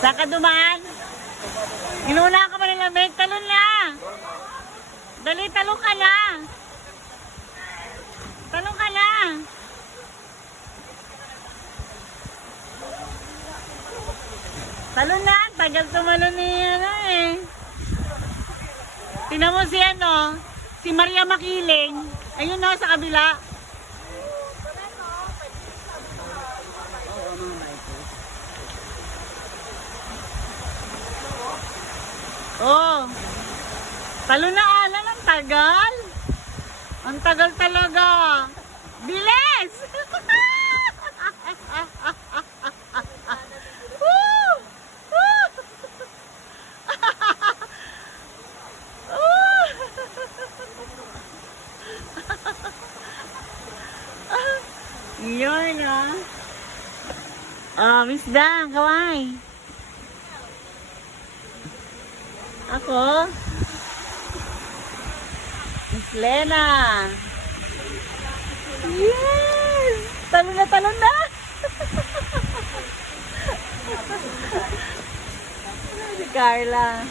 Saan ka dumaan? Inuna ka man ng lamig. Talon na. Dali, talon ka na. Talon ka na. Talon na. Tagal tumalon ni ano eh. Tingnan mo si ano. Si Maria Makiling. Ayun na sa kabila. Oh. Talon na alam, ang tagal. Ang tagal talaga. Bilis! Woo! Woo! Yun ah. Oh, Miss Dang, kaway. Ako? Miss Lena. Yes! Talon na, talon na! Si Carla.